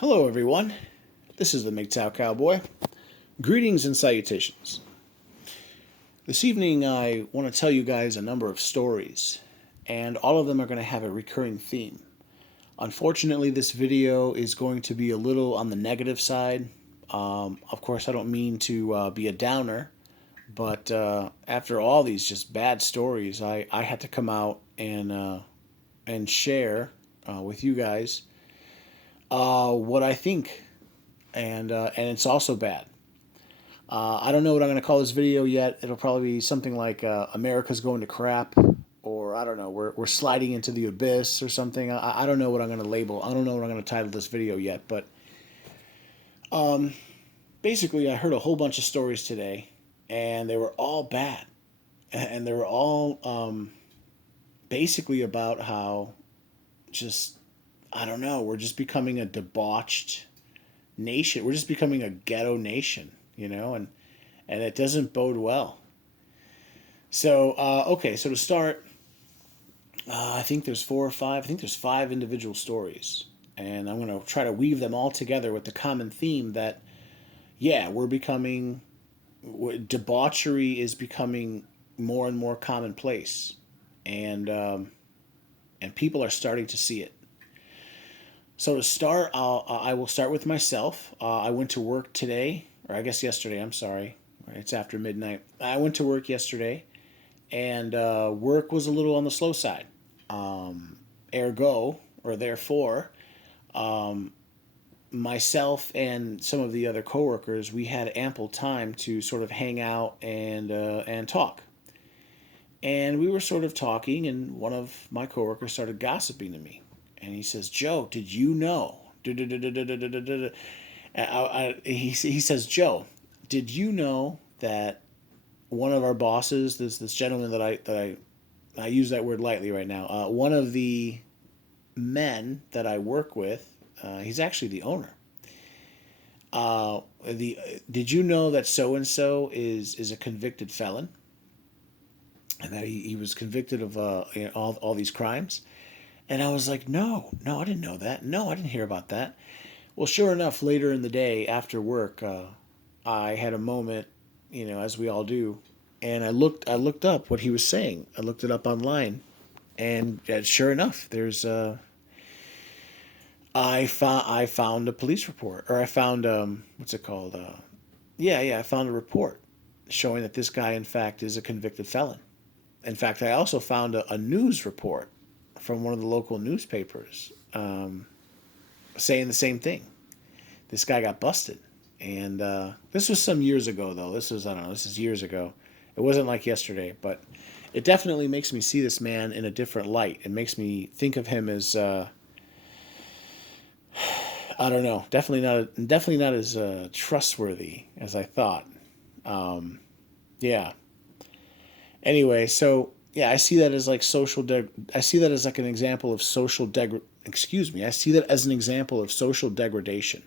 Hello, everyone. This is the Mgtow Cowboy. Greetings and salutations. This evening, I want to tell you guys a number of stories, and all of them are going to have a recurring theme. Unfortunately, this video is going to be a little on the negative side. Of course, I don't mean to be a downer, but after all these just bad stories, I had to come out and share with you guys what I think, and it's also bad. I don't know what I'm going to call this video yet. It'll probably be something like America's going to crap, or I don't know, we're sliding into the abyss or something. I don't know what I'm going to label. I don't know what I'm going to title this video yet, but basically, I heard a whole bunch of stories today, and they were all bad, and they were all basically about how just I don't know, we're just becoming a debauched nation. We're just becoming a ghetto nation, and it doesn't bode well. So okay, so to start, I think there's four or five. I think there's five individual stories, and I'm going to try to weave them all together with the common theme that yeah, we're becoming debauchery is becoming more and more commonplace, and people are starting to see it. So to start, I will start with myself. I went to work today, or I guess yesterday. I'm sorry, it's after midnight. I went to work yesterday, and work was a little on the slow side. Ergo, or therefore, myself and some of the other coworkers, we had ample time to sort of hang out and talk. And we were sort of talking, and one of my coworkers started gossiping to me. And he says, "Joe, did you know?" He says, "Joe, did you know that one of our bosses, this gentleman that I use that word lightly right now, one of the men that I work with, he's actually the owner. The Did you know that so and so is a convicted felon, and that he was convicted of all these crimes?" And I was like, no, I didn't know that. No, I didn't hear about that. Well, sure enough, later in the day after work, I had a moment, as we all do, and I looked up what he was saying. I looked it up online, and sure enough, there's I found a police report, or I found what's it called? I found a report showing that this guy, in fact, is a convicted felon. In fact, I also found a news report from one of the local newspapers saying the same thing. This guy got busted. And this was some years ago, though. I don't know, this is years ago. It wasn't like yesterday, but it definitely makes me see this man in a different light. It makes me think of him as, I don't know, definitely not as trustworthy as I thought. Yeah. Anyway, so yeah, I see that as like I see that as like an example of excuse me. I see that as an example of social degradation.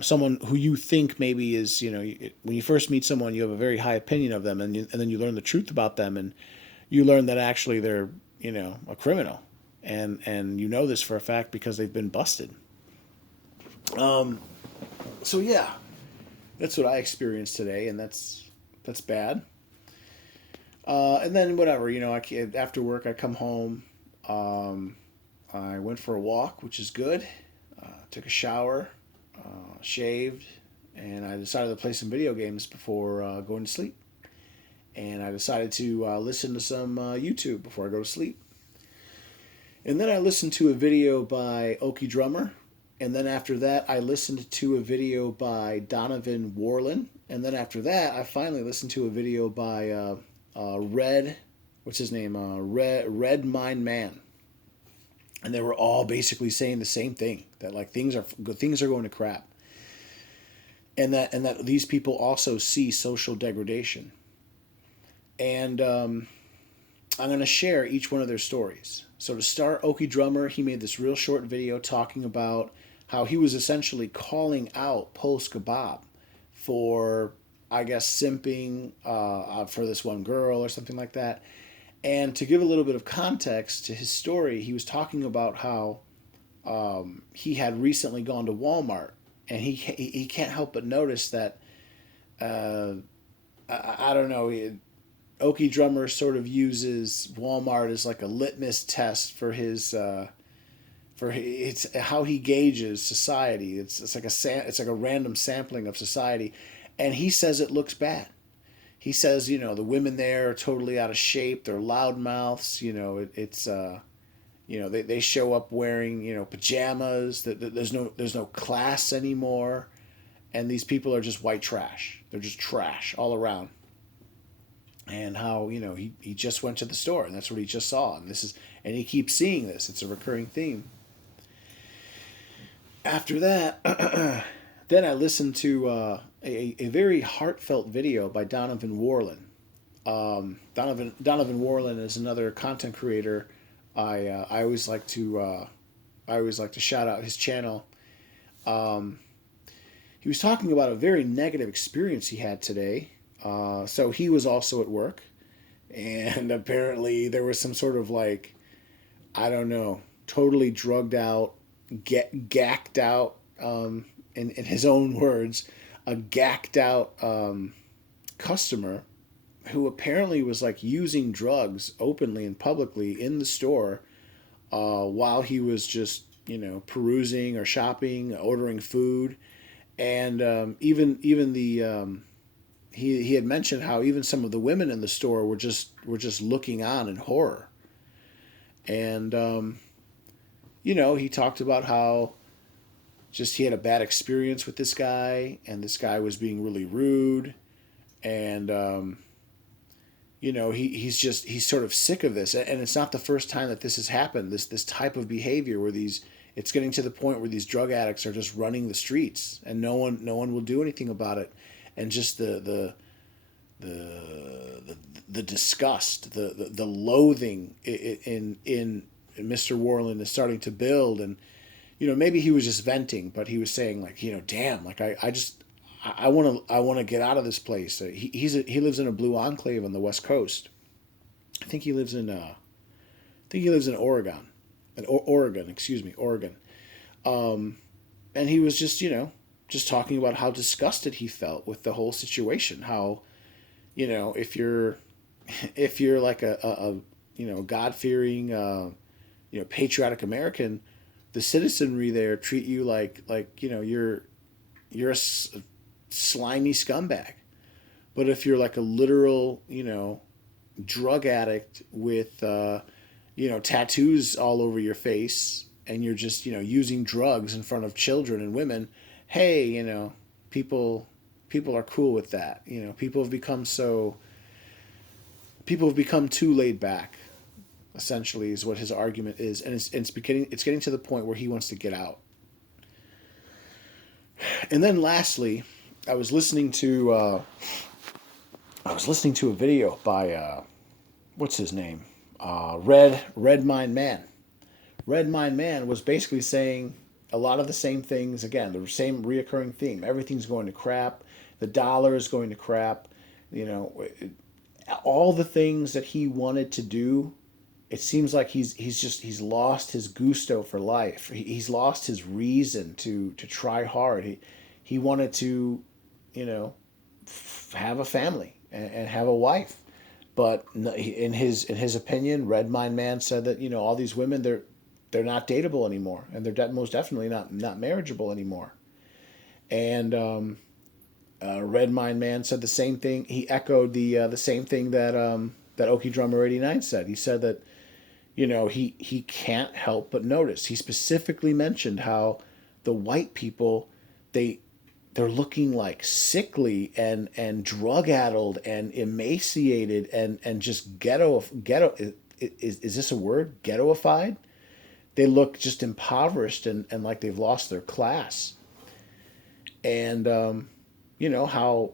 Someone who you think maybe is, when you first meet someone, you have a very high opinion of them, and then you learn the truth about them, and you learn that actually they're, a criminal, and you know this for a fact because they've been busted. So yeah, that's what I experienced today, and that's bad. And then whatever, after work I come home. I went for a walk, which is good. Took a shower, shaved, and I decided to play some video games before going to sleep. And I decided to listen to some YouTube before I go to sleep. And then I listened to a video by Okie Drummer. And then after that, I listened to a video by Donovan Warland. And then after that, I finally listened to a video by Red, what's his name? Red Mind Man. And they were all basically saying the same thing, that like things are going to crap, and that these people also see social degradation. And I'm going to share each one of their stories. So to start, Okie Drummer, he made this real short video talking about how he was essentially calling out Post Kebab for, I guess, simping for this one girl or something like that. And to give a little bit of context to his story, he was talking about how he had recently gone to Walmart, and he can't help but notice that uh, I don't know. Okie Drummer sort of uses Walmart as like a litmus test for his it's how he gauges society. It's like it's like a random sampling of society, and he says it looks bad. He says, the women there are totally out of shape. They're loudmouths. They show up wearing pajamas. There's no class anymore, and these people are just white trash. They're just trash all around. And how he just went to the store and that's what he just saw, and he keeps seeing this. It's a recurring theme. After that, then I listened to a very heartfelt video by Donovan Warland. Donovan Warland is another content creator. I always like to shout out his channel. He was talking about a very negative experience he had today. So he was also at work, and apparently there was some sort of like, I don't know, totally drugged out, gacked out, in his own words, a gacked out customer who apparently was like using drugs openly and publicly in the store while he was just perusing or shopping, ordering food, and even the he had mentioned how even some of the women in the store were just looking on in horror, and he talked about how just he had a bad experience with this guy, and this guy was being really rude, and he's sort of sick of this, and it's not the first time that this has happened. This type of behavior where it's getting to the point where these drug addicts are just running the streets, and no one will do anything about it, and just the disgust, the loathing in Mr. Warland is starting to build, and maybe he was just venting, but he was saying like, damn, like I want to get out of this place. He lives in a blue enclave on the West Coast. I think he lives in Oregon, Oregon, excuse me, Oregon. And he was just talking about how disgusted he felt with the whole situation. How if you're like a God fearing patriotic American, the citizenry there treat you like you're a slimy scumbag. But if you're like a literal drug addict with tattoos all over your face, and you're just using drugs in front of children and women, hey, people are cool with that. People have become too laid back, essentially, is what his argument is, and it's getting to the point where he wants to get out. And then lastly, I was listening to a video by what's his name, Red Mind Man. Red Mind Man was basically saying a lot of the same things again, the same reoccurring theme. Everything's going to crap. The dollar is going to crap. All the things that he wanted to do, it seems like he's lost his gusto for life. He's lost his reason to try hard. He wanted to, have a family and have a wife, but in his opinion, Red Mind Man said that all these women, they're not dateable anymore, and they're most definitely not marriageable anymore. And Red Mind Man said the same thing. He echoed the same thing that Okie Drummer 89 said. He said that he can't help but notice. He specifically mentioned how the white people, they're looking like sickly and drug addled and emaciated and just ghetto. Is this a word? Ghettoified. They look just impoverished and like they've lost their class. And how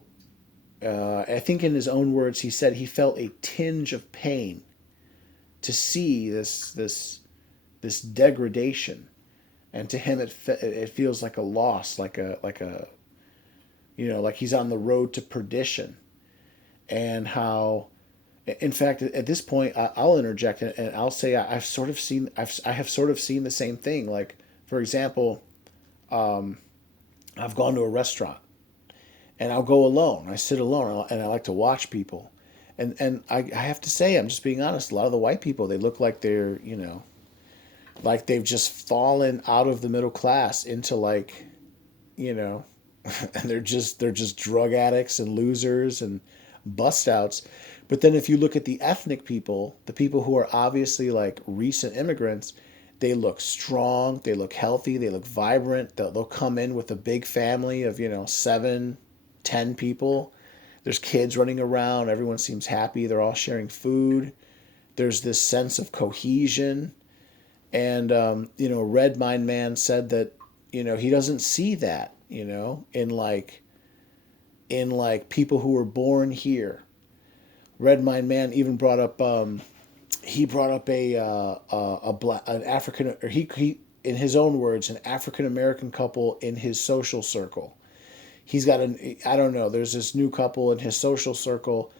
I think in his own words he said he felt a tinge of pain to see this degradation, and to him it feels like a loss, like like he's on the road to perdition. And how, in fact, at this point, I'll interject and I'll say I have sort of seen the same thing. Like For example, I've gone to a restaurant and I'll go alone. I sit alone and I like to watch people. And I have to say, I'm just being honest. A lot of the white people, they look like they're, like they've just fallen out of the middle class into like, you know, and they're just drug addicts and losers and bust outs. But then if you look at the ethnic people, the people who are obviously like recent immigrants, they look strong, they look healthy, they look vibrant. They'll come in with a big family of, 7, 10 people. There's kids running around, everyone seems happy, they're all sharing food. There's this sense of cohesion. And Red Mind Man said that he doesn't see that in like people who were born here. Red Mind Man even brought up he brought up a black an African, or he in his own words, an African American couple in his social circle. He's got an I don't know. There's this new couple in his social circle.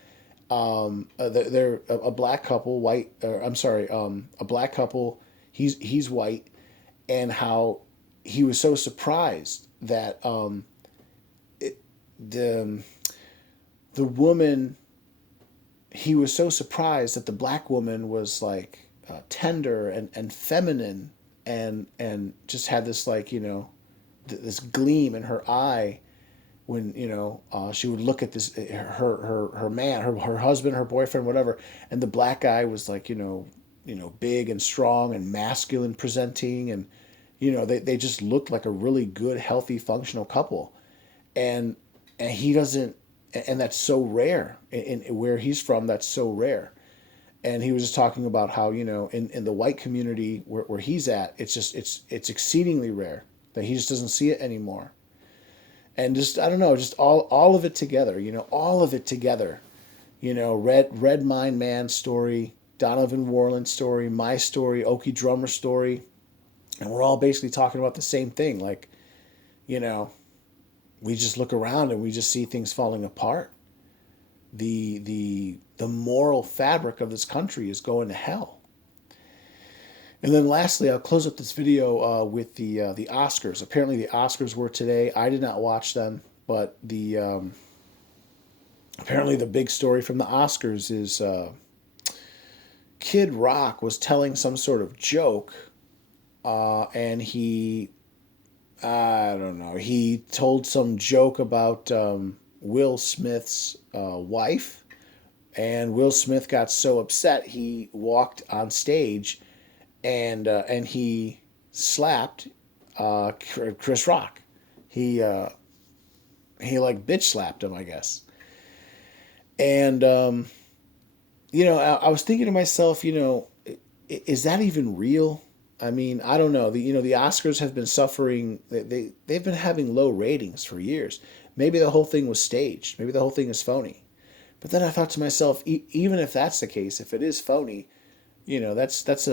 They're a black couple, white. I'm sorry, a black couple. He's white, and how he was so surprised that the the woman. He was so surprised that the black woman was like tender and feminine, and just had this like this gleam in her eye when she would look at this her man, her husband, her boyfriend, whatever, and the black guy was like big and strong and masculine presenting, and they just looked like a really good, healthy, functional couple. And and he doesn't, and that's so rare in where he's from. That's so rare. And he was just talking about how in the white community where he's at, it's exceedingly rare that he just doesn't see it anymore. And just, I don't know, just all of it together, all of it together. Red Mind Man story, Donovan Warland story, my story, Okie Drummer story, and we're all basically talking about the same thing. Like, you know, we just look around and we just see things falling apart. The moral fabric of this country is going to hell. And then lastly, I'll close up this video with the Oscars. Apparently, the Oscars were today. I did not watch them, but apparently the big story from the Oscars is Kid Rock was telling some sort of joke, and I don't know, he told some joke about Will Smith's wife, and Will Smith got so upset he walked on stage and he slapped Chris Rock. He like bitch slapped him, I guess. And I was thinking to myself, is that even real? I mean, I don't know. The Oscars have been suffering. They've been having low ratings for years. Maybe the whole thing was staged. Maybe the whole thing is phony. But then I thought to myself, even if that's the case, if it is phony, that's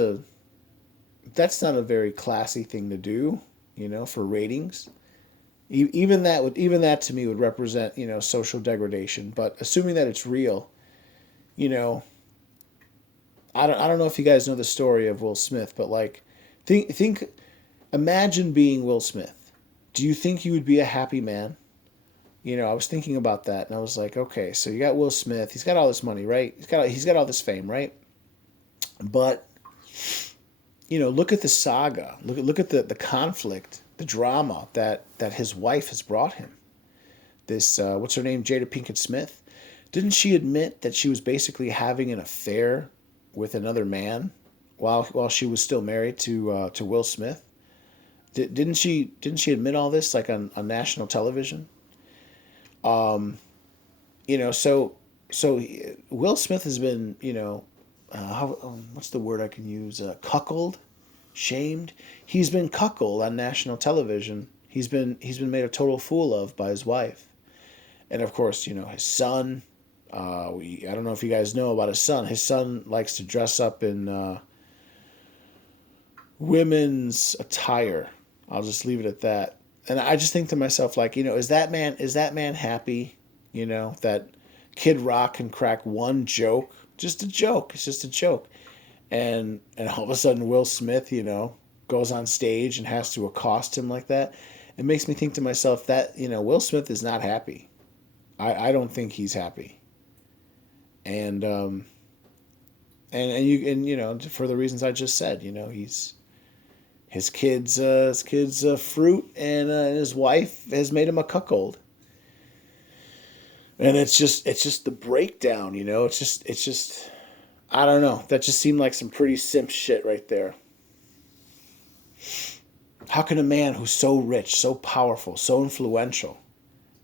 not a very classy thing to do, for ratings. Even that to me would represent social degradation. But assuming that it's real, you know, I don't know if you guys know the story of Will Smith, but like, think, imagine being Will Smith. Do you think you would be a happy man? I was thinking about that, and I was like, okay, so you got Will Smith. He's got all this money, right? He's got all this fame, right? But look at the saga. Look at the conflict, the drama that his wife has brought him. This what's her name, Jada Pinkett Smith. Didn't she admit that she was basically having an affair with another man while she was still married to Will Smith? Didn't she admit all this like on national television? So Will Smith has been what's the word I can use? Cuckold, shamed. He's been cuckolded on national television. He's been made a total fool of by his wife, and of course his son. I don't know if you guys know about his son. His son likes to dress up in women's attire. I'll just leave it at that. And I just think to myself, like, is that man happy? That Kid Rock can crack one joke, just a joke. It's just a joke, and all of a sudden Will Smith, goes on stage and has to accost him like that, it makes me think to myself that, Will Smith is not happy. I don't think he's happy. And for the reasons I just said, he's his kids fruit, and his wife has made him a cuckold. And it's just the breakdown, it's just I don't know. That just seemed like some pretty simp shit right there. How can a man who's so rich, so powerful, so influential,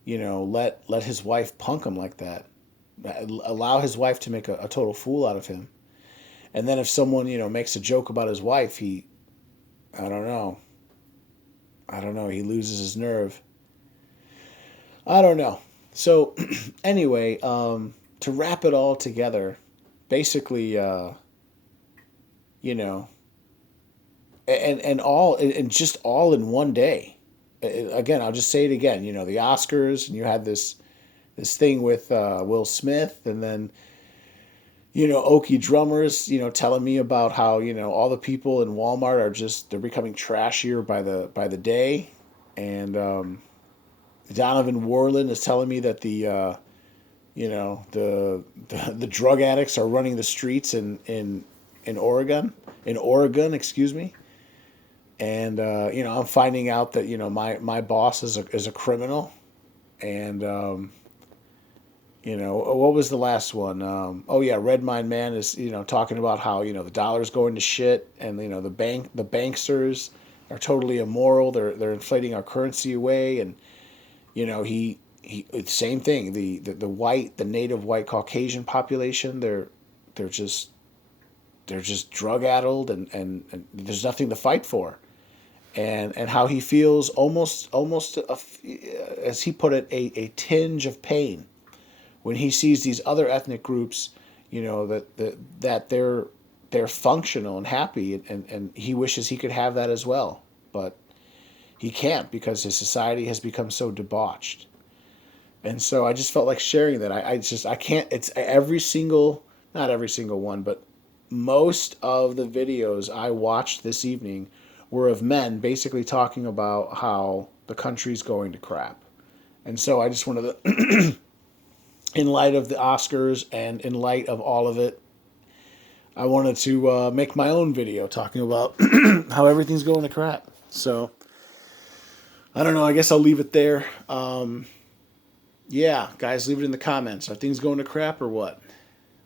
let his wife punk him like that? Allow his wife to make a total fool out of him. And then if someone, makes a joke about his wife, I don't know. I don't know. He loses his nerve. I don't know. So, anyway, to wrap it all together, basically, you know, and just all in one day. Again, I'll just say it again. The Oscars, and you had this thing with Will Smith, and then Okie drummers, telling me about how all the people in Walmart they're becoming trashier by the day, and Donovan Warland is telling me that the drug addicts are running the streets in Oregon, excuse me. And I'm finding out that my boss is a criminal, and what was the last one? Oh yeah, Red Mind Man is talking about how the dollar's going to shit, and the banksters are totally immoral. They're inflating our currency away, and it's same thing. The native white Caucasian population, they're just drug addled, and there's nothing to fight for. And how he feels almost as he put it, a tinge of pain when he sees these other ethnic groups, that they're functional and happy, and he wishes he could have that as well, but he can't because his society has become so debauched. And so I just felt like sharing that. I can't. It's not every single one, but most of the videos I watched this evening were of men basically talking about how the country's going to crap. And so I just wanted to, in light of the Oscars and in light of all of it, I wanted to make my own video talking about how everything's going to crap. So I don't know. I guess I'll leave it there. Yeah, guys, leave it in the comments. Are things going to crap or what?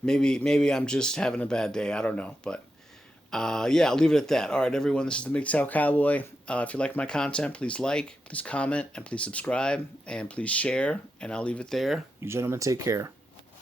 Maybe I'm just having a bad day. I don't know, but yeah, I'll leave it at that. All right, everyone, this is the Mgtow Cowboy. If you like my content, please like, please comment, and please subscribe, and please share. And I'll leave it there. You gentlemen take care.